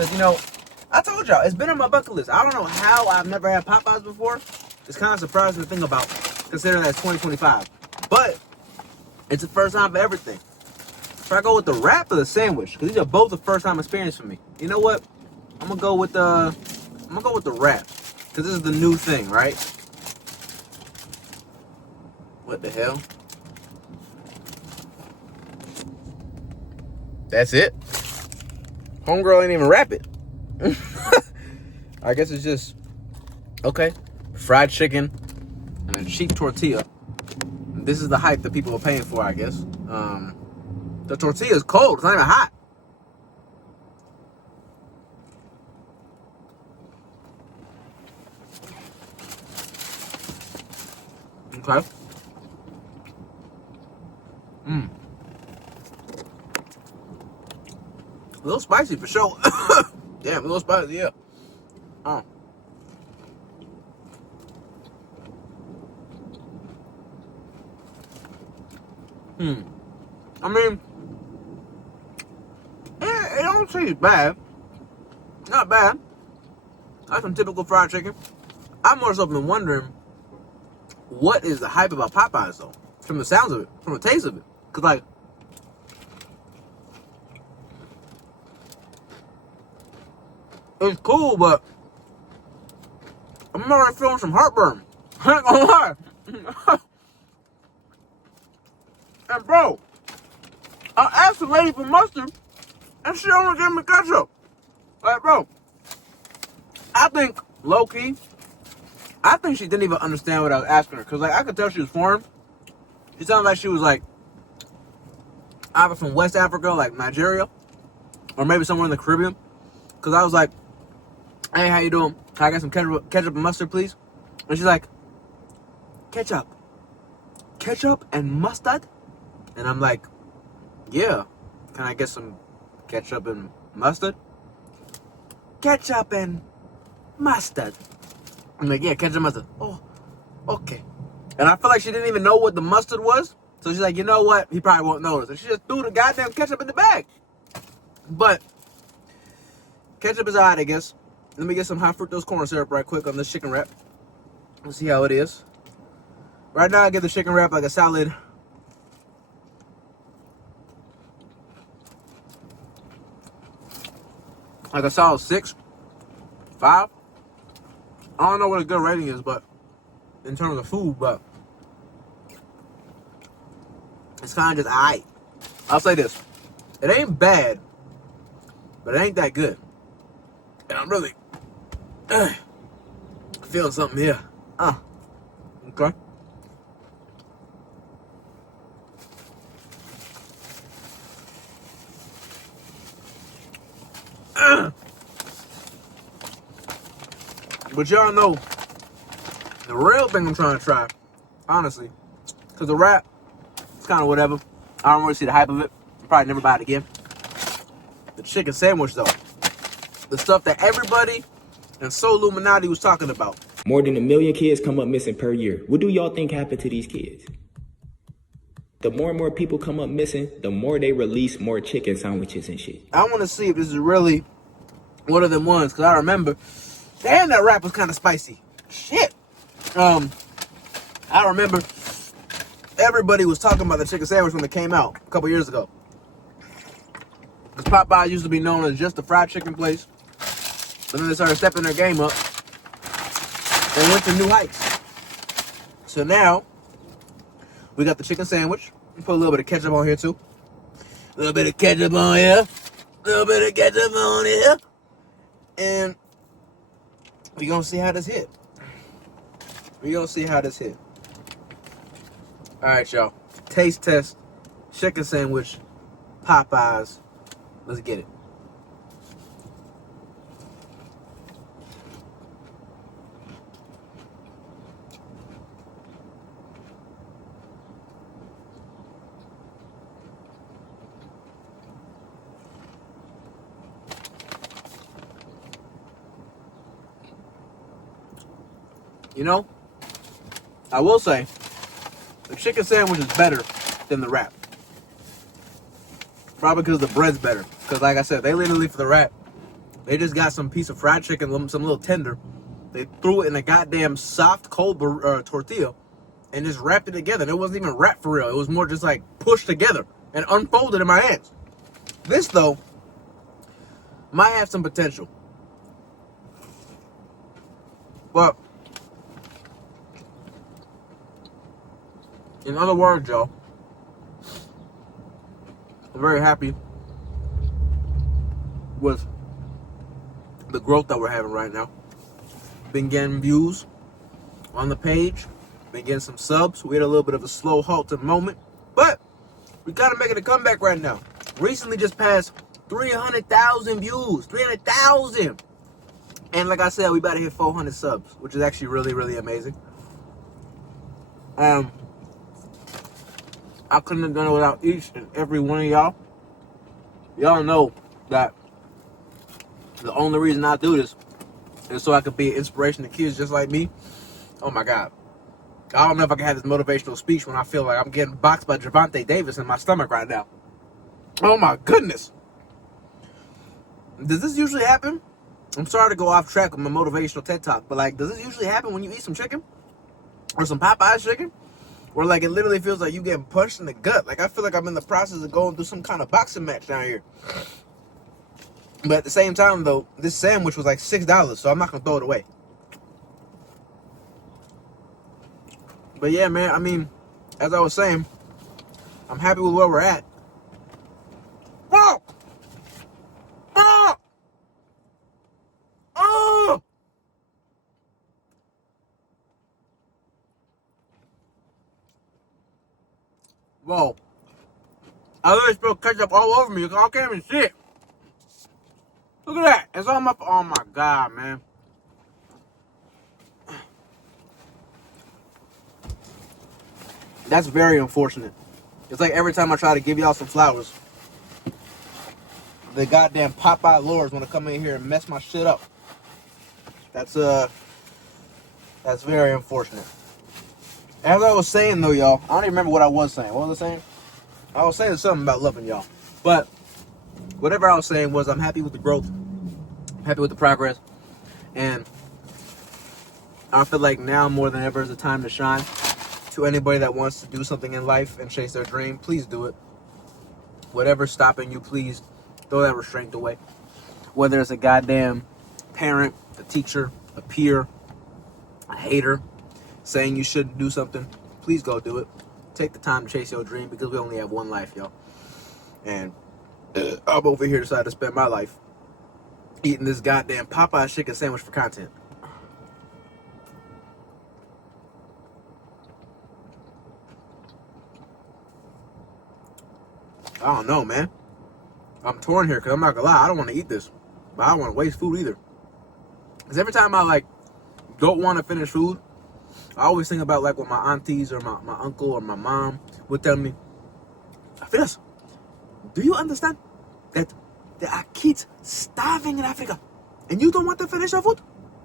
Because, you know, I told y'all, it's been on my bucket list. I don't know how I've never had Popeyes before. It's kind of surprising to think about, considering that it's 2025. But it's the first time for everything. Should I go with the wrap or the sandwich? Because these are both the first time experience for me. You know what? I'm gonna go with the wrap. Because this is the new thing, right? What the hell? That's it? Homegirl ain't even wrap it. I guess it's just, okay, fried chicken and a cheap tortilla. This is the hype that people are paying for, I guess. The tortilla is cold. It's not even hot. Okay. A little spicy for sure. Damn, a little spicy, yeah. I mean, it don't taste bad. Not bad. That's some typical fried chicken. I'm more so been wondering, what is the hype about Popeyes though? From the sounds of it, from the taste of it. Cause like, it's cool, but I'm already feeling some heartburn. I ain't gonna lie. And bro, I asked the lady for mustard, and she only gave me ketchup. Like, bro, I think, low-key, I think she didn't even understand what I was asking her. Because, like, I could tell she was foreign. She sounded like she was, like, either from West Africa, like Nigeria, or maybe somewhere in the Caribbean. Because I was like, hey, how you doing? Can I get some ketchup and mustard, please? And she's like, ketchup and mustard? And I'm like, yeah. Can I get some ketchup and mustard? Ketchup and mustard. I'm like, yeah, ketchup and mustard. Oh, okay. And I feel like she didn't even know what the mustard was. So she's like, you know what? He probably won't notice. And she just threw the goddamn ketchup in the bag. But ketchup is alright, I guess. Let me get some high fructose corn syrup right quick on this chicken wrap. Let's see how it is. Right now, I give the chicken wrap like a solid 6, 5. I don't know what a good rating is, but in terms of food, but it's kind of just alright. I'll say this: it ain't bad, but it ain't that good. And I'm really feeling something here. Okay. But y'all know the real thing I'm trying to try, honestly, because the wrap, it's kind of whatever. I don't really see the hype of it. I'll probably never buy it again. The chicken sandwich, though, the stuff that everybody and So Illuminati was talking about. More than 1 million kids come up missing per year. What do y'all think happened to these kids? The more and more people come up missing, the more they release more chicken sandwiches and shit. I want to see if this is really one of them ones, because I remember, damn, that wrap was kind of spicy. Shit. I remember everybody was talking about the chicken sandwich when it came out a couple years ago. Because Popeyes used to be known as just a fried chicken place. But then they started stepping their game up and went to new heights. So now, we got the chicken sandwich. We put a little bit of ketchup on here too. A little bit of ketchup on here. A little bit of ketchup on here. And we gonna see how this hit. We gonna see how this hit. Alright, y'all. Taste test. Chicken sandwich. Popeyes. Let's get it. You know, I will say, the chicken sandwich is better than the wrap. Probably because the bread's better. Because like I said, they literally, for the wrap, They just got some piece of fried chicken, some little tender. They threw it in a goddamn soft, cold tortilla and just wrapped it together. And it wasn't even wrapped for real. It was more just like pushed together and unfolded in my hands. This, though, might have some potential. But, in other words, Joe, I'm very happy with the growth that we're having right now. Been getting views on the page. Been getting some subs. We had a little bit of a slow halting moment. But we gotta make it a comeback right now. Recently just passed 300,000 views. 300,000! And like I said, we about to hit 400 subs, which is actually really, really amazing. I couldn't have done it without each and every one of y'all. Y'all know that the only reason I do this is so I could be an inspiration to kids just like me. Oh my God. I don't know if I can have this motivational speech when I feel like I'm getting boxed by Javante Davis in my stomach right now. Oh my goodness. Does this usually happen? I'm sorry to go off track with my motivational TED Talk, but like, does this usually happen when you eat some chicken? Or some Popeyes chicken? Where like it literally feels like you getting punched in the gut. Like I feel like I'm in the process of going through some kind of boxing match down here. But at the same time though, this sandwich was like $6, so I'm not gonna throw it away. But yeah, man, I mean, as I was saying, I'm happy with where we're at. Oh! Oh! Oh! Whoa. I literally spilled ketchup all over me. I can't even see it. Look at that. It's on my... Oh, my God, man. That's very unfortunate. It's like every time I try to give y'all some flowers, the goddamn Popeye lords want to come in here and mess my shit up. That's very unfortunate. As I was saying, though, y'all, I don't even remember what I was saying. What was I saying? I was saying something about loving y'all. But whatever I was saying was I'm happy with the growth. I'm happy with the progress. And I feel like now more than ever is the time to shine. To anybody that wants to do something in life and chase their dream, please do it. Whatever's stopping you, please throw that restraint away. Whether it's a goddamn parent, a teacher, a peer, a hater, saying you shouldn't do something, please go do it. Take the time to chase your dream because we only have one life, y'all. And I'm over here decided to spend my life eating this goddamn Popeyes chicken sandwich for content. I don't know, man. I'm torn here because I'm not gonna lie, I don't want to eat this, but I don't want to waste food either. Because every time I like don't want to finish food, I always think about like what my aunties or my uncle or my mom would tell me. Firas, do you understand that there are kids starving in Africa and you don't want to finish your food?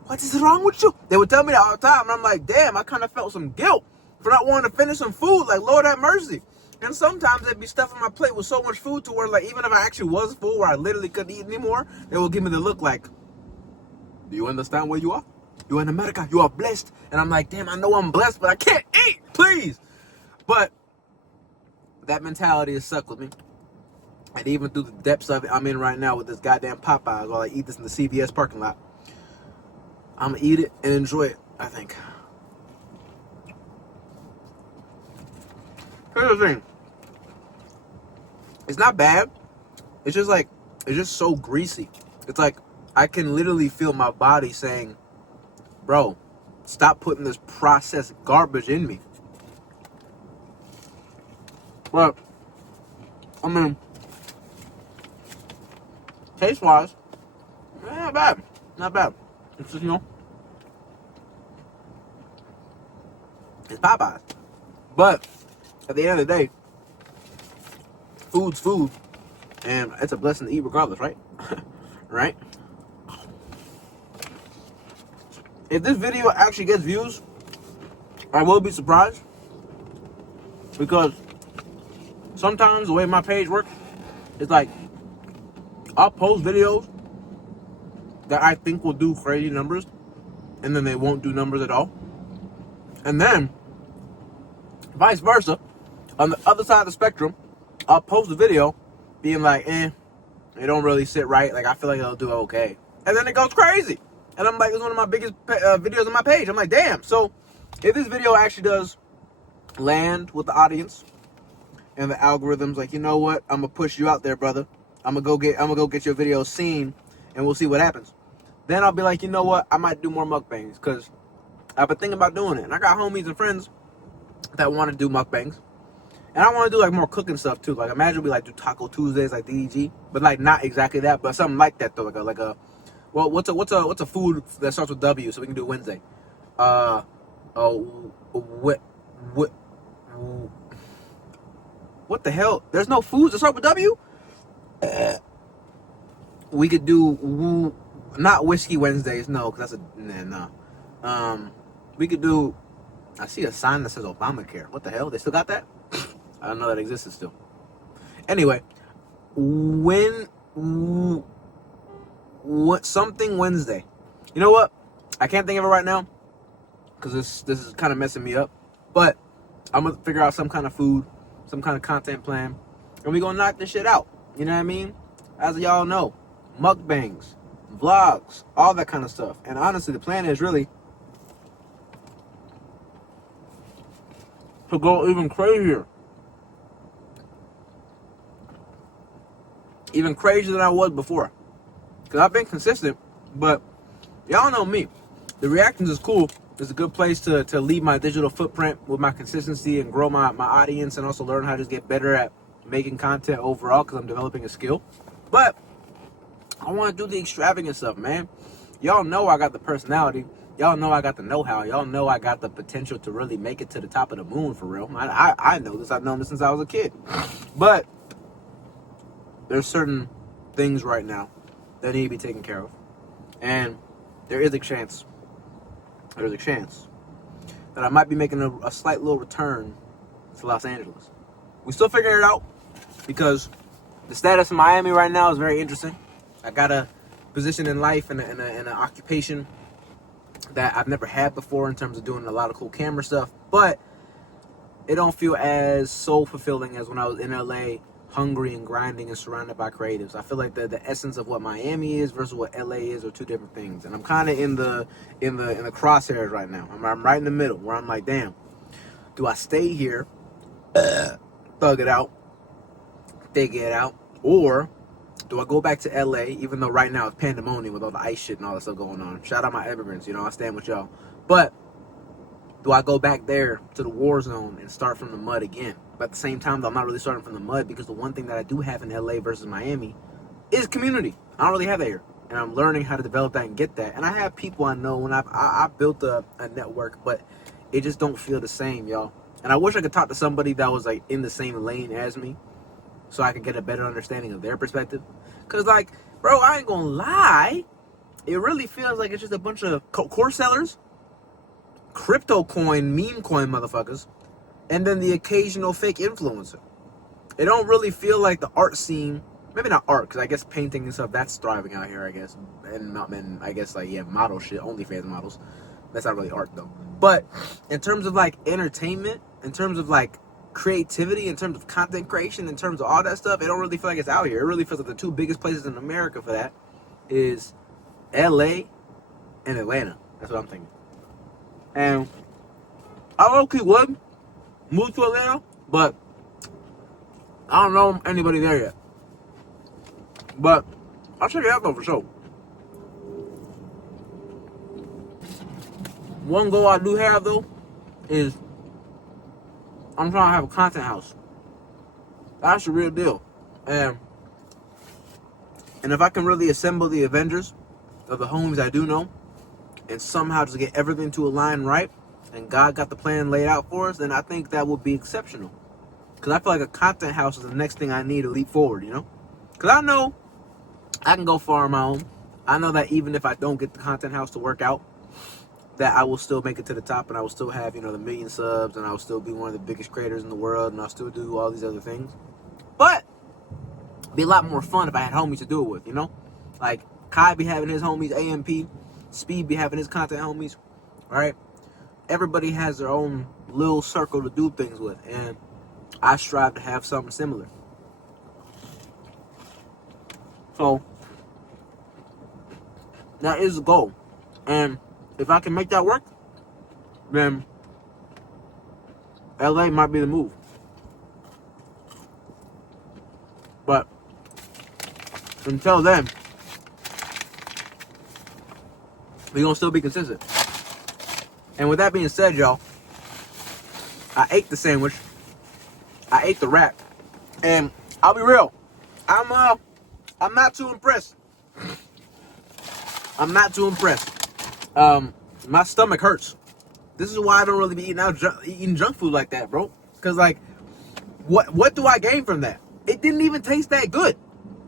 What is wrong with you? They would tell me that all the time, and I'm like, damn, I kind of felt some guilt for not wanting to finish some food. Like, Lord have mercy. And sometimes they'd be stuffing my plate with so much food to where, like, even if I actually was full where I literally couldn't eat anymore, they would give me the look like, do you understand where you are? You're in America. You are blessed. And I'm like, damn, I know I'm blessed, but I can't eat. Please. But that mentality is stuck with me. And even through the depths of it I'm in right now with this goddamn Popeyes while I eat this in the CVS parking lot, I'm going to eat it and enjoy it, I think. Here's the thing. It's not bad. It's just like, it's just so greasy. It's like, I can literally feel my body saying, bro, stop putting this processed garbage in me. But, I mean, taste-wise, not bad. Not bad. It's just, you know, it's Popeyes. But, at the end of the day, food's food, and it's a blessing to eat regardless, right? Right? If this video actually gets views, I will be surprised. Because sometimes the way my page works, it's like, I'll post videos, that I think will do crazy numbers, and then they won't do numbers at all. And then, vice versa, on the other side of the spectrum, I'll post a video being like, it don't really sit right. Like, I feel like it'll do okay. And then it goes crazy. And I'm like, it's one of my biggest videos on my page. I'm like, damn. So, if this video actually does land with the audience and the algorithm's like, you know what? I'm going to push you out there, brother. I'm going to go get your video seen, and we'll see what happens. Then I'll be like, you know what? I might do more mukbangs, because I've been thinking about doing it. And I got homies and friends that want to do mukbangs. And I want to do like more cooking stuff too. Like, imagine we like do Taco Tuesdays like DDG, but like not exactly that, but something like that though. Like a well, what's a food that starts with W so we can do Wednesday? What the hell? There's no foods that start with W. We could do not Whiskey Wednesdays, no, because that's no. We could do. I see a sign that says Obamacare. What the hell? They still got that? I don't know that existed still. Anyway, what something Wednesday? You know what? I can't think of it right now because this is kind of messing me up. But I'm gonna figure out some kind of food, some kind of content plan, and we gonna knock this shit out. You know what I mean? As y'all know, mukbangs, vlogs, all that kind of stuff. And honestly, the plan is really to go even crazier. Even crazier than I was before. Because I've been consistent, but y'all know me. The reactions is cool. It's a good place to leave my digital footprint with my consistency and grow my audience, and also learn how to just get better at making content overall, because I'm developing a skill. But I want to do the extravagant stuff, man. Y'all know I got the personality. Y'all know I got the know-how. Y'all know I got the potential to really make it to the top of the moon for real. I know this. I've known this since I was a kid. But there's certain things right now that need to be taken care of. And there is a chance. There's a chance that I might be making a slight little return to Los Angeles. We still figuring it out, because the status of Miami right now is very interesting. I got a position in life and an occupation that I've never had before in terms of doing a lot of cool camera stuff, but it don't feel as soul fulfilling as when I was in LA, hungry and grinding and surrounded by creatives. I feel like the essence of what Miami is versus what LA is are two different things, and I'm kind of in the crosshairs right now. I'm right in the middle where I'm like, damn, do I stay here, thug it out, figure it out, or do I go back to LA, even though right now it's pandemonium with all the ice shit and all that stuff going on? Shout out my immigrants, you know, I stand with y'all. But do I go back there to the war zone and start from the mud again? But at the same time, though, I'm not really starting from the mud, because the one thing that I do have in LA versus Miami is community. I don't really have that here. And I'm learning how to develop that and get that. And I have people I know, and I've built a network, but it just don't feel the same, y'all. And I wish I could talk to somebody that was like in the same lane as me, so I could get a better understanding of their perspective. Because, like, bro, I ain't gonna lie, it really feels like it's just a bunch of course sellers, crypto coin, meme coin motherfuckers, and then the occasional fake influencer. It don't really feel like the art scene. Maybe not art, because I guess painting and stuff, that's thriving out here, I guess. And I guess, like, yeah, model shit, OnlyFans models. That's not really art, though. But in terms of, like, entertainment, in terms of, like, creativity, in terms of content creation, in terms of all that stuff, it don't really feel like it's out here. It really feels like the two biggest places in America for that is LA and Atlanta. That's what I'm thinking. And I low-key would move to Atlanta, but I don't know anybody there yet. But I'll check it out though for sure. One goal I do have though is I'm trying to have a content house. That's the real deal. And if I can really assemble the Avengers of the homies I do know, and somehow just get everything to align right, and God got the plan laid out for us, then I think that would be exceptional. Because I feel like a content house is the next thing I need to leap forward, you know? Because I know I can go far on my own. I know that even if I don't get the content house to work out, that I will still make it to the top, and I will still have, you know, the 1 million subs, and I will still be one of the biggest creators in the world, and I'll still do all these other things. But it'd be a lot more fun if I had homies to do it with, you know? Like, Kai be having his homies, AMP. Speed be having his content homies. All right? Everybody has their own little circle to do things with. And I strive to have something similar. So, that is the goal. And if I can make that work, then LA might be the move. But until then, we're going to still be consistent. And with that being said, y'all, I ate the sandwich. I ate the wrap. And I'll be real. I'm not too impressed. I'm not too impressed. My stomach hurts. This is why I don't really be eating junk food like that, bro. Because, like, what do I gain from that? It didn't even taste that good.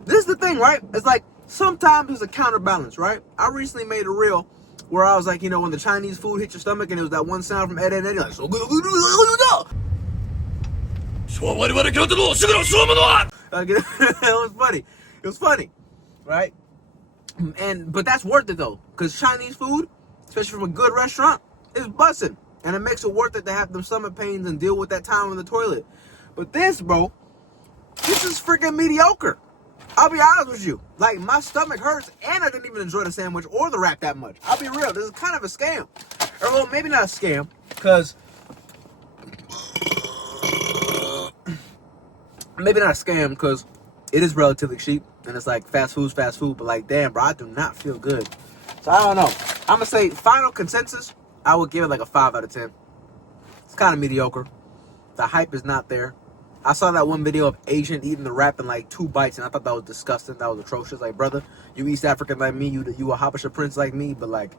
This is the thing, right? It's like, sometimes there's a counterbalance, right? I recently made a reel where I was like, you know, when the Chinese food hit your stomach and it was that one sound from Ed, like, so good. Like, it was funny. It was funny, right? But that's worth it, though. Because Chinese food, especially from a good restaurant, is bussin'. And it makes it worth it to have them stomach pains and deal with that time in the toilet. But this, bro, this is freaking mediocre. I'll be honest with you. Like, my stomach hurts, and I didn't even enjoy the sandwich or the wrap that much. I'll be real. This is kind of a scam. Or, well, maybe not a scam, because... Maybe not a scam, because it is relatively cheap, and it's like fast food. But, like, damn, bro, I do not feel good. So, I don't know. I'm going to say, final consensus, I would give it like a 5 out of 10. It's kind of mediocre. The hype is not there. I saw that one video of Asian eating the wrap in like 2 bites, and I thought that was disgusting. That was atrocious. Like, brother, you East African like me, you a Habesha prince like me, but like,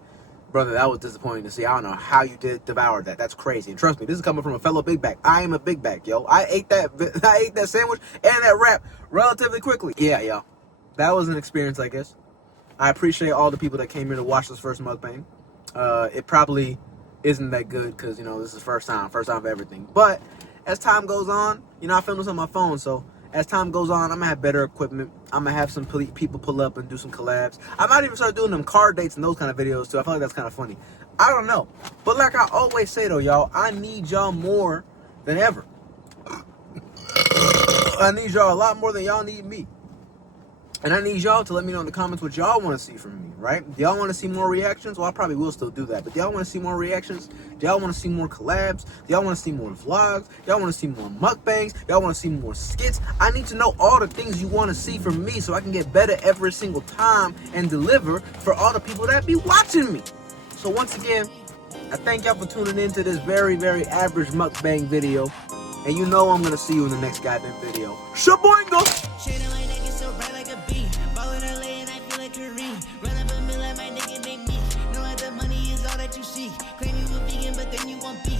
brother, that was disappointing to see. I don't know how you did devour that. That's crazy. And trust me, this is coming from a fellow big back. I am a big back, yo. I ate that sandwich and that wrap relatively quickly. Yeah, yo. That was an experience, I guess. I appreciate all the people that came here to watch this first mukbang. It probably isn't that good because, you know, this is first time for everything. But as time goes on, you know, I film this on my phone, so as time goes on, I'm going to have better equipment. I'm going to have some people pull up and do some collabs. I might even start doing them car dates and those kind of videos, too. I feel like that's kind of funny. I don't know. But like I always say, though, y'all, I need y'all more than ever. I need y'all a lot more than y'all need me. And I need y'all to let me know in the comments what y'all want to see from me, right? Do y'all want to see more reactions? Well, I probably will still do that. But do y'all want to see more reactions? Do y'all want to see more collabs? Do y'all want to see more vlogs? Do y'all want to see more mukbangs? Do y'all want to see more skits? I need to know all the things you want to see from me so I can get better every single time and deliver for all the people that be watching me. So once again, I thank y'all for tuning in to this very, very average mukbang video. And you know I'm going to see you in the next goddamn video. Shaboingo! Run up a mill at my nigga named me. Know that the money is all that you see. Claim you a vegan, but then you won't be.